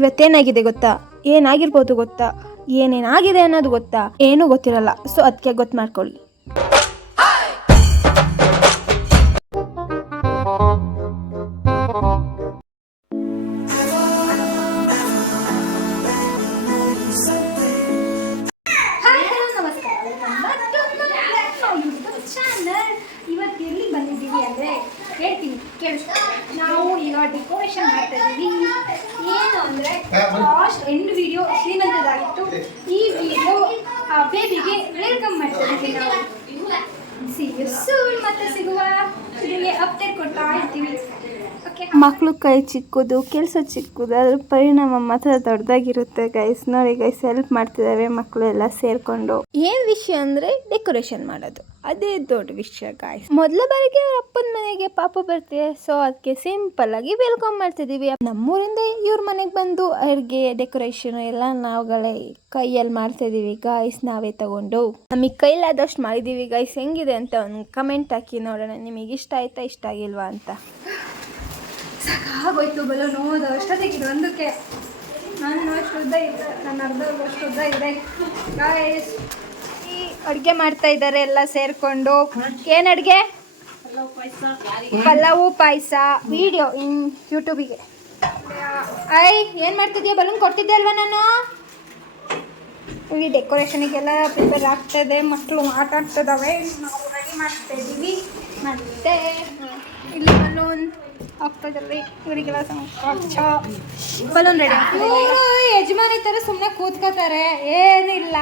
ಇವತ್ತೇನಾಗಿದೆ ಗೊತ್ತಾ, ಏನಾಗಿರ್ಬೋದು ಗೊತ್ತಾ, ಏನೇನಾಗಿದೆ ಅನ್ನೋದು ಗೊತ್ತಾ, ಏನೂ ಗೊತ್ತಿರಲ್ಲ. ಸೊ ಅದಕ್ಕೆ ಗೊತ್ತು ಮಾಡ್ಕೊಳ್ಳಿ. ಇವತ್ತು ಎಲ್ಲಿ ಬಂದಿದ್ದೀವಿ ಅಂದರೆ ಹೇಳ್ತೀನಿ ಕೇಳಿಸ್ಕೊ. ನಾವು ಈಗ ಡೆಕೋರೇಷನ್ ಮಾಡ್ತಾ ಇದ್ದೀವಿ. ಏನು ಅಂದರೆ ಲಾಸ್ಟ್ ಎಂಡ್ ವಿಡಿಯೋ ಶ್ರೀಮಂತದಾಗಿತ್ತು. ಈ ವಿಡಿಯೋ ಬೇಬಿಗೆ ವೆಲ್ಕಮ್ ಮಾಡ್ತಾ ಇದ್ದೀವಿ ನಾವು. ಮತ್ತೆ ಸಿಗುವ ಇದಕ್ಕೆ ಅಪ್ಡೇಟ್ ಕೊಡ್ತಾ ಇರ್ತೀವಿ. ಮಕ್ಕಳು ಕೈ ಚಿಕ್ಕದು, ಕೆಲಸ ಚಿಕ್ಕದು, ಅದ್ರ ಪರಿಣಾಮ ಮಾತ್ರ ದೊಡ್ಡದಾಗಿರುತ್ತೆ ಗೈಸ್. ನೋಡಿ ಗೈಸ್, ಹೆಲ್ಪ್ ಮಾಡ್ತಿದ್ದಾವೆ ಮಕ್ಕಳು ಎಲ್ಲ ಸೇರ್ಕೊಂಡು. ಏನ್ ವಿಷಯ ಅಂದ್ರೆ ಡೆಕೋರೇಷನ್ ಮಾಡೋದು, ಅದೇ ದೊಡ್ಡ ವಿಷಯ ಗಾಯ್ಸ್. ಮೊದಲ ಬಾರಿಗೆ ಅವ್ರ ಅಪ್ಪನ ಮನೆಗೆ ಪಾಪ ಬರ್ತೀವಿ, ಸೊ ಅದಕ್ಕೆ ಸಿಂಪಲ್ ಆಗಿ ವೆಲ್ಕಮ್ ಮಾಡ್ತಿದೀವಿ. ನಮ್ಮೂರಿಂದ ಇವ್ರ ಮನೆಗೆ ಬಂದು ಅವ್ರಿಗೆ ಡೆಕೋರೇಷನ್ ಎಲ್ಲ ನಾವುಗಳೇ ಕೈಯಲ್ಲಿ ಮಾಡ್ತಿದೀವಿ ಗಾಯ್ಸ್, ನಾವೇ ತಗೊಂಡು. ನಮಗೆ ಕೈಲಾದಷ್ಟು ಮಾಡಿದೀವಿ ಗೈಸ್. ಹೆಂಗಿದೆ ಅಂತ ಒಂದು ಕಮೆಂಟ್ ಹಾಕಿ ನೋಡೋಣ, ನಿಮಗೆ ಇಷ್ಟ ಆಯ್ತಾ ಇಷ್ಟ ಆಗಿಲ್ವಾ ಅಂತ. ಸಾಕಾಗೋಯ್ತು ಬಲೂನು ಅಷ್ಟೊತ್ತಿಗೆ ಒಂದಕ್ಕೆ ನಾನು ಅಷ್ಟು ಉದ್ದ ಇದೆ, ನನ್ನ ಅರ್ಧ ಉದ್ದ ಇದೆ ಗಾಯ್ಸ್. ಈ ಅಡುಗೆ ಮಾಡ್ತಾ ಇದ್ದಾರೆ ಎಲ್ಲ ಸೇರಿಕೊಂಡು. ಏನು ಅಡುಗೆ? ಪಲಾವು ಪಾಯಸ. ವಿಡಿಯೋ ಯೂಟ್ಯೂಬಿಗೆ. ಏನು ಮಾಡ್ತಿದ್ಯಾ? ಬಲೂನ್ ಕೊಟ್ಟಿದ್ದೆ ಅಲ್ವಾ ನಾನು? ಇಲ್ಲಿ ಡೆಕೋರೇಷನಿಗೆಲ್ಲ ಪ್ರಿಪೇರ್ ಆಗ್ತಾಯಿದೆ, ಮಕ್ಕಳು ಆಟ ಆಡ್ತಿದ್ದಾವೆ, ನಾವು ರೆಡಿ ಮಾಡ್ತಾ ಇದ್ದೀವಿ. ಮತ್ತೆ ಇಲ್ಲಿ ಬಲೂನ್ ಆಗ್ತದಲ್ಲಿ ಇವರಿಗೆಲ್ಲ ಬಲೂನ್ ರೆಡಿ. ಯಜಮಾನಿ ಥರ ಸುಮ್ಮನೆ ಕೂತ್ಕೋತಾರೆ, ಏನಿಲ್ಲ.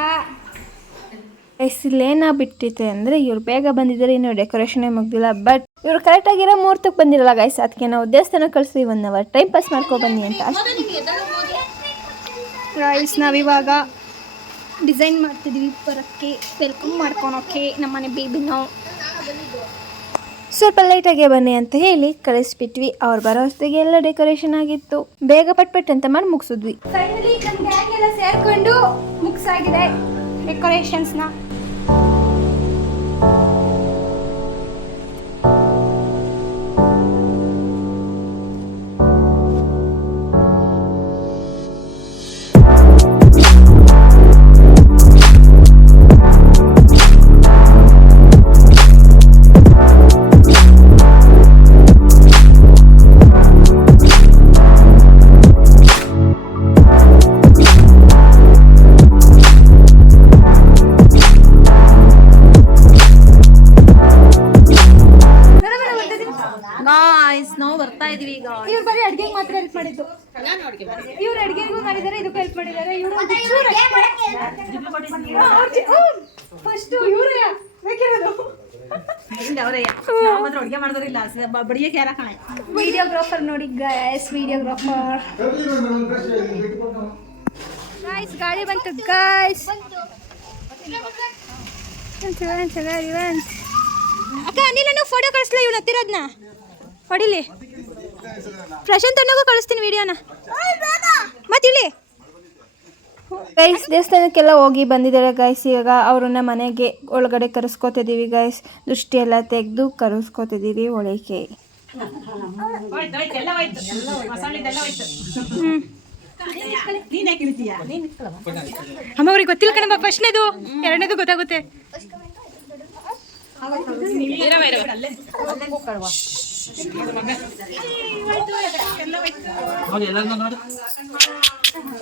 ಇಲ್ಲೇನಾಗ್ಬಿಟ್ಟಿದೆ ಅಂದರೆ ಇವ್ರು ಬೇಗ ಬಂದಿದ್ದಾರೆ, ಇನ್ನು ಡೆಕೋರೇಷನೇ ಮುಗ್ದಿಲ್ಲ. ಬಟ್ ಇವ್ರು ಕರೆಕ್ಟಾಗಿರೋ ಮುಹೂರ್ತಕ್ಕೆ ಬಂದಿರಲ್ಲ ಗೈಸ್. ಅದಕ್ಕೆ ನಾವು ದೇವಸ್ಥಾನ ಕಳಿಸ್ತೀವಿ 1 hour ಟೈಮ್ ಪಾಸ್ ಮಾಡ್ಕೊಬನ್ನಿ ಅಂತ ಗೈಸ್. ನಾವಿವಾಗ ಡಿಸೈನ್ ಮಾಡ್ತಿದ್ದೀವಿ ಬರೋಕ್ಕೆ, ವೆಲ್ಕಮ್ ಮಾಡ್ಕೊಳೋಕ್ಕೆ ನಮ್ಮನೆ ಬೇಬಿನೋ. ಸ್ವಲ್ಪ ಲೈಟಾಗೆ ಬನ್ನಿ ಅಂತ ಹೇಳಿ ಕಳಿಸ್ಬಿಟ್ವಿ. ಅವ್ರು ಬರೋ ಹೊತ್ತಿಗೆ ಎಲ್ಲ ಡೆಕೋರೇಷನ್ ಆಗಿತ್ತು. ಬೇಗ ಪಟ್ಪಟ್ ಅಂತ ಮಾಡಿ ಮುಗಿಸಿದ್ವಿ. ಫೈನಲಿ ನಮ್ಮ ಗ್ಯಾಂಗ್ ಎಲ್ಲ ಸೇರ್ಕೊಂಡು ಮುಗಿಸಾಗಿದೆ ಡೆಕೋರೇಷನ್ಸ್ನ. ನಾವು ಬರ್ತಾ ಇದೀವಿ ಈಗ. ಇವ್ರು ಬರೀ ಅಡ್ಗೆಗೆ ಮಾತ್ರ ಹೆಲ್ಪ್ ಮಾಡಿದ್ದು. ಇವ್ರು ಅಡ್ಗೆಗೂ ಮಾಡಿದ್ದಾರೆ, ಇದಕ್ಕೂ ಹೆಲ್ಪ್ ಮಾಡಿದ್ದಾರೆ. ಇವರು ಫಸ್ಟ್ ಇವ್ರೇ ಬೇಕಿರೋದು. ವಿಡಿಯೋಗ್ರಾಫರ್ ನೋಡಿ ಗೈಸ್, ವಿಡಿಯೋಗ್ರಾಫರ್ ಗೈಸ್. ಗಾಡಿ ಬಂತು ಗೈಸ್. ಅಕ್ಕ ನೀನು ಫೋಟೋ ಕಳಿಸ್ಲ, ಇವ್ನು ಹತ್ತಿರೋದ್ನ ಹೊಡಿಲಿ. ಪ್ರಶಾಂತ್ ಅಣ್ಣಗೂ ಕಳಿಸ್ತೀನಿ ವಿಡಿಯೋನ. ಮತ್ತಿಲ್ಲಿ ಗೈಸ್ ದೇವಸ್ಥಾನಕ್ಕೆಲ್ಲ ಹೋಗಿ ಬಂದಿದ್ದಾರೆ ಗೈಸ್. ಇವಾಗ ಅವ್ರನ್ನ ಮನೆಗೆ ಒಳಗಡೆ ಕರೆಸ್ಕೊತಿದ್ದೀವಿ ಗೈಸ್. ದೃಷ್ಟಿ ಎಲ್ಲ ತೆಗೆದು ಕರೆಸ್ಕೊತಿದ್ದೀವಿ ಒಳಗೆ. ಅಮ್ಮ ಅವ್ರಿಗೆ ಗೊತ್ತಿಲ್ಲ ಕಣಮ್ಮ, ಫಸ್ಟ್ನೇದು ಎರಡನೇದು ಗೊತ್ತಾಗುತ್ತೆ.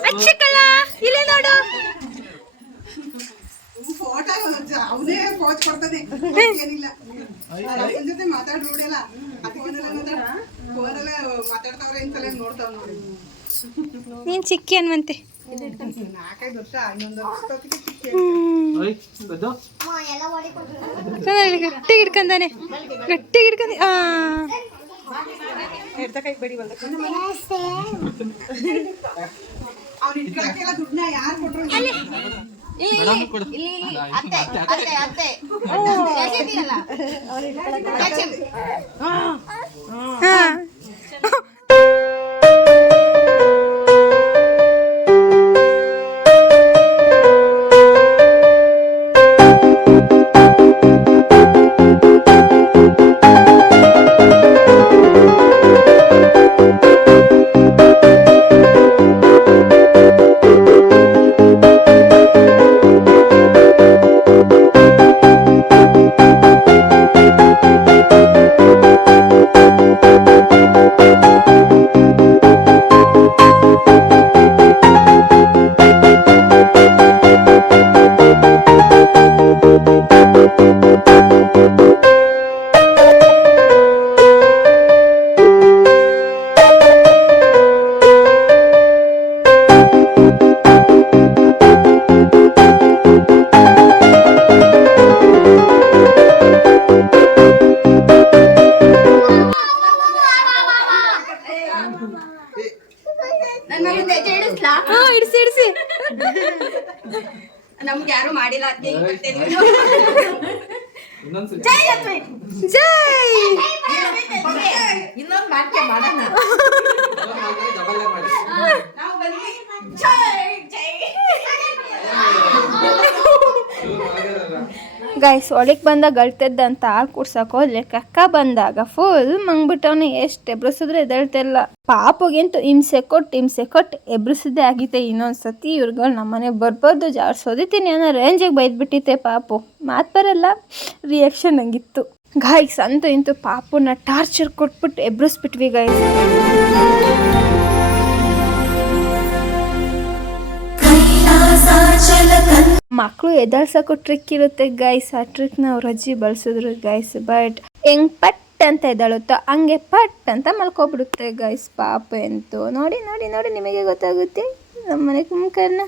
ಅಚ್ಚಕಲ್ಲ ಇಲ್ಲೇ ನೋಡು. ಅವನೇ ಪೋಚ್ ಕೊಡ್ತಾನೆ, ಏನಿಲ್ಲ ಜೊತೆ ಮಾತಾಡ್ ನೋಡಿಲ್ಲ. ಮಾತಾಡ್ತಾವ್ರೆ ಇಂತಲೇ ನೋಡ್ತಾವ್ ನೋಡಿ. ನೀನ್ ಚಿಕ್ಕಿ ಅನ್ವಂತೆ. 4-5 ವರ್ಷ, 11 ಗಟ್ಟಿ ಹಿಡ್ಕೊಂಡಾನೆ, ಗಟ್ಟಿ ಹಿಡ್ಕೊಂಡಿ. ಅವ್ರು ಇಟ್ಕೊಳಕ್ಕೆಲ್ಲ ದುಡ್ಡನ್ನ ಯಾರು ಕೊಟ್ರು? ಇಡ್ಸಿ ಇಡ್ಸಿ. ನಮ್ಗೆ ಯಾರು ಮಾಡಿಲ್ಲ ಅದ್ಕೆ ಈಗ ಬರ್ತಿದೀವಿ. ಜೈ. ಇನ್ನೊಂದು ಮಾಡ್ಕೆ ಮಾಡೋಣ. ನಾವು ಬಂದ್ವಿ. ಗೈಸ್ ಒಳಗೆ ಬಂದಾಗ ಅಳ್ತಿದ್ದಂತ ಹಾಲು ಕುಡ್ಸಕ್ಕೆ ಹೋದ್ರೆ ಕಕ್ಕ ಬಂದಾಗ ಫುಲ್ ಮಂಗ್ಬಿಟ್ಟವನು ಎಷ್ಟು ಎಬ್ರಿಸಿದ್ರೆ ಎದ್ದೇಳ್ತಿಲ್ಲ. ಪಾಪುಗಂತೂ ಹಿಂಸೆ ಕೊಟ್ಟು ಎಬ್ರಿಸಿದ್ದೆ ಆಗಿತ್ತೆ. ಇನ್ನೊಂದ್ಸತಿ ಇವ್ರುಗಳು ನಮ್ಮನೆ ಬರ್ಬೋದು ಜಾಡ್ಸೋದಿತೀನಿ ಅನ್ನೋ ರೇಂಜಿಗೆ ಬೈದ್ಬಿಟ್ಟಿತ್ತೆ. ಪಾಪು ಮಾತು ಬರಲ್ಲ, ರಿಯಾಕ್ಷನ್ ಹಂಗಿತ್ತು. ಗೈಸ್ ಅಂತೂ ಇಂತೂ ಪಾಪುನ ಟಾರ್ಚರ್ ಕೊಟ್ಬಿಟ್ಟು ಎಬ್ರಿಸ್ಬಿಟ್ವಿ ಗೈಸ್. ಮಕ್ಕಳು ಎದಾಳ್ಸೋಕ್ಕೂ ಟ್ರಿಕ್ ಇರುತ್ತೆ ಗೈಸ್. ಆ ಟ್ರಿಕ್ನ ಅವ್ರ ಅಜ್ಜಿ ಬಳಸಿದ್ರು ಗೈಸ್. ಬಟ್ ಹೆಂಗ್ ಪಟ್ ಅಂತ ಎದ್ದಾಳುತ್ತೋ ಹಂಗೆ ಪಟ್ ಅಂತ ಮಲ್ಕೊಬಿಡುತ್ತೆ ಗೈಸ್. ಪಾಪ ಎಂತೂ ನೋಡಿ ನೋಡಿ ನೋಡಿ ನಿಮಗೆ ಗೊತ್ತಾಗುತ್ತೆ ನಮ್ಮನೆ ಕುಂಕರ್ನ.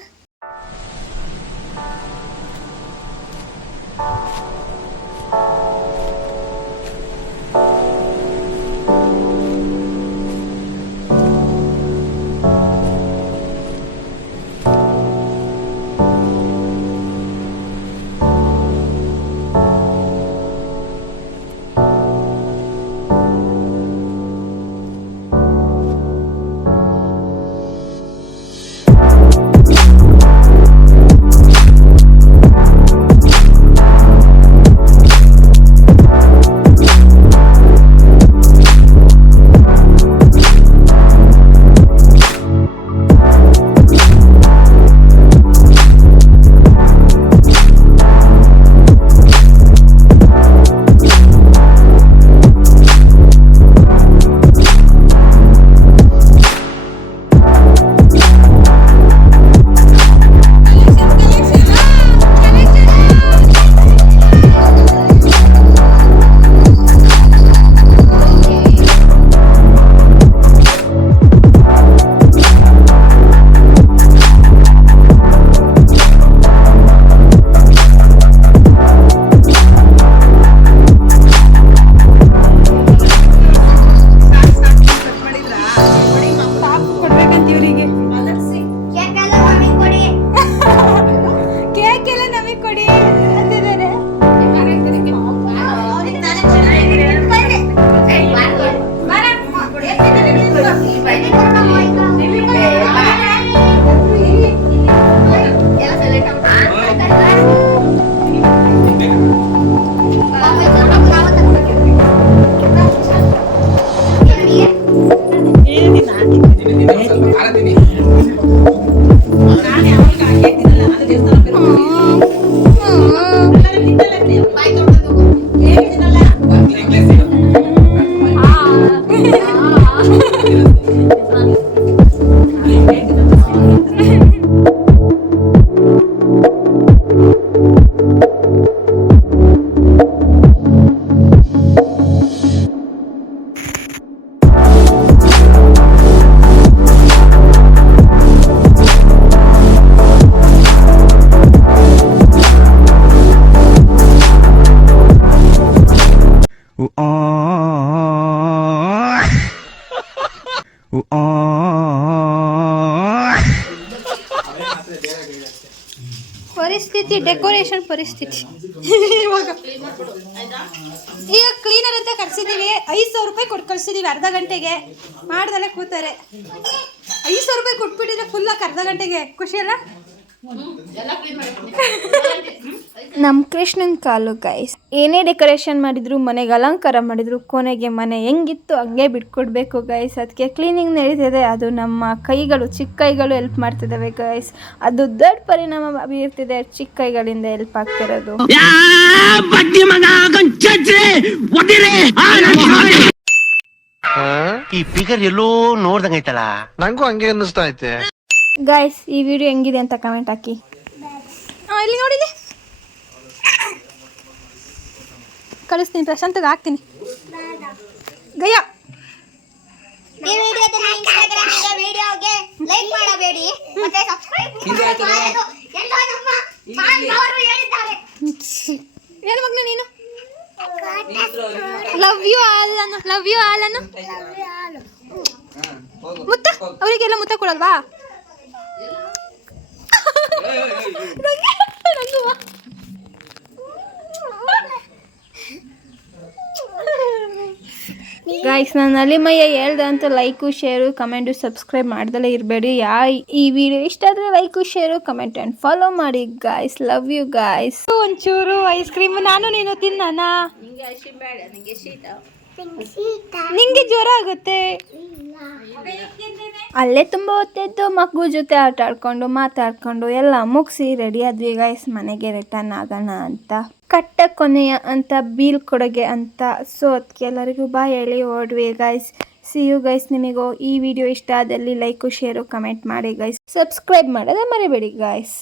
ಪರಿಸ್ಥಿತಿ ಡೆಕೋರೇಷನ್ ಪರಿಸ್ಥಿತಿ. ಇವಾಗ ಈಗ ಕ್ಲೀನರ್ ಅಂತ ಕರ್ಸಿದೀವಿ. 5,000 ರೂಪಾಯಿ ಕೊಟ್ಟು ಕಳ್ಸಿದೀವಿ. ಅರ್ಧ ಗಂಟೆಗೆ ಮಾಡ್ದಲ್ಲೇ ಕೂತಾರೆ. 5,000 ರೂಪಾಯಿ ಕೊಟ್ಬಿಟ್ಟಿದ್ರೆ ಫುಲ್ಲಾಗಿ ಅರ್ಧ ಗಂಟೆಗೆ. ಖುಷಿ ಅಲ್ಲ? ನಮ್ಮ ಕೃಷ್ಣನ್ ಕಾಲು ಗೈಸ್. ಏನೇ ಡೆಕೋರೇಷನ್ ಮಾಡಿದ್ರು, ಮನೆಗೆ ಅಲಂಕಾರ ಮಾಡಿದ್ರು, ಕೊನೆಗೆ ಮನೆ ಹೆಂಗಿತ್ತು ಹಂಗೆ ಬಿಟ್ಕೊಡ್ಬೇಕು ಗೈಸ್. ಅದಕ್ಕೆ ಕ್ಲೀನಿಂಗ್ ನಡೀತಿದೆ. ಅದು ನಮ್ಮ ಕೈಗಳು, ಚಿಕ್ಕ ಕೈಗಳು ಹೆಲ್ಪ್ ಮಾಡ್ತಿದ್ದಾವೆ ಗೈಸ್. ಅದು ದೊಡ್ಡ ಪರಿಣಾಮ ಬೀರ್ತಿದೆ ಚಿಕ್ಕ ಕೈಗಳಿಂದ ಹೆಲ್ಪ್ ಆಗ್ತಿರೋದು. ಈ ಫಿಗರ್ ಎಲ್ಲೋ ನೋಡ್ದಂಗೈತಲ್ಲ, ನಂಗೂ ಹಂಗೆ ಅನ್ನಿಸ್ತಾ ಐತೆ. ಗೈಸ್ ಈ ವಿಡಿಯೋ ಹೆಂಗಿದೆ ಅಂತ ಕಮೆಂಟ್ ಹಾಕಿ. ಇಲ್ಲಿ ನೋಡಿಲಿ ಕಳಿಸ್ತೀನಿ, ಪ್ರಶಾಂತ್ಗೆ ಹಾಕ್ತೀನಿ. ಗಯ್ಯ ಈ ವಿಡಿಯೋದಲ್ಲಿ ಇನ್ಸ್ಟಾಗ್ರಾಮ್ ವಿಡಿಯೋಗೆ ಲೈಕ್ ಮಾಡಬೇಡಿ ಮತ್ತೆ ಸಬ್ಸ್ಕ್ರೈಬ್ ಮಾಡಬೇಕು ಎಂದು ನಮ್ಮ ಮಾನವರು ಹೇಳಿದ್ದಾರೆ. ಏನು ಮಗ್ನ ನೀನು? ಲವ್ ಯು ಆಲ್ ಅನ್ನು, ಲವ್ ಯು ಆಲ್ ಅನ್ನು. ಮುತ್ತ ಅವರಿಗೆಲ್ಲ ಮುತ್ತ ಕೊಡಲ್ವಾ? ಗೈಸ್ ನಾನು ಅಲಿಮಯ್ಯ ಹೇಳ್ದೆ ಅಂತ ಲೈಕು ಶೇರು ಕಮೆಂಟು ಸಬ್ಸ್ಕ್ರೈಬ್ ಮಾಡ್ದಲೇ ಇರಬೇಡಿ. ಈ ವಿಡಿಯೋ ಇಷ್ಟ ಆದರೆ like share comment and follow ಮಾಡಿ ಗೈಸ್. Love you guys. ಒಂಚೂರು ಐಸ್ ಕ್ರೀಮ್ ನಾನು ನೀನು ತಿನ್ನೋಣ. ನಿಂಗೆ ಜ್ವರ ಆಗುತ್ತೆ. ಅಲ್ಲೇ ತುಂಬ ಹೊತ್ತಿದ್ದು ಮಕ್ಕಳ ಜೊತೆ ಆಟ ಆಡ್ಕೊಂಡು ಮಾತಾಡ್ಕೊಂಡು ಎಲ್ಲ ಮುಗಿಸಿ ರೆಡಿ ಆದ್ವಿ ಗೈಸ್ ಮನೆಗೆ ರಿಟರ್ನ್ ಆಗೋಣ ಅಂತ. ಕಟ್ಟ ಕೊನೆಯ ಅಂತ ಬೀಳ್ಕೊಡುಗೆ ಅಂತ. ಸೊ ಅದಕ್ಕೆ ಎಲ್ಲರಿಗೂ ಬಾಯ್ ಹೇಳಿ ಓಡ್ವಿ ಗೈಸ್. See you guys. ನಿಮಗೂ ಈ ವಿಡಿಯೋ ಇಷ್ಟ ಆದಲ್ಲಿ ಲೈಕು ಶೇರು ಕಮೆಂಟ್ ಮಾಡಿ ಗೈಸ್. ಸಬ್ಸ್ಕ್ರೈಬ್ ಮಾಡೋದೇ ಮರಿಬೇಡಿ ಗೈಸ್.